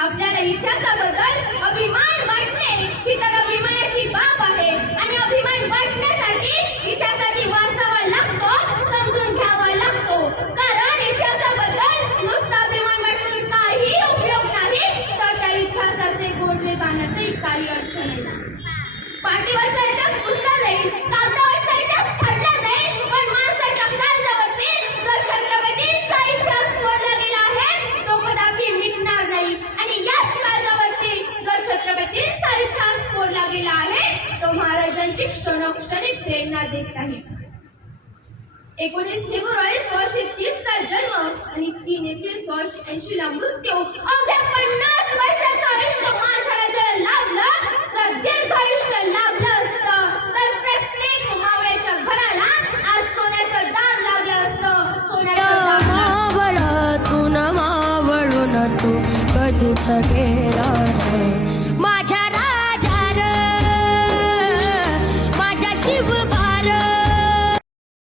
आपल्याला इतिहासाबद्दल अभिमान वाटणे ही तर अभिमानाची बाब आहे आणि अभिमान वाटण्यासाठी इतिहासाची वाचावा लागतो, समजून घ्यावा लागतो. कारण इतिहासाबद्दल नुसता अभिमान वाटून काही उपयोग नाही, तर त्या इतिहासाचे गोडवे गाण्यातही काही अर्थ नाही. पाठीवरचा इतिहास पुसला जाईल, कागदावरचा इतिहास फाडला जाईल, पण माणसाच्या काळजावरती जो छत्रपतींचा इतिहास कोरला गेला आहे तो कदापि मिटणार नाही. आणि याच काळजावरती जो छत्रपतींचा इतिहास कोरला गेला आहे तो महाराजांची क्षणोक्षणी प्रेरणा देत राहील. 19 फेब्रुवारी 1630 चा जन्म आणि 3 एप्रिल 1680 ला मृत्यू. अवघ्या 50 वर्षाचं आयुष्य माझ्या राजाला लाभलं. जर दीर्घ आयुष्य लाभलं असतं तर प्रत्येक मावळ्याच्या घराला आज सोन्याचं दार लागलं असतं. सोन्याचं मावळ तू न मावळून तू कधीच गेला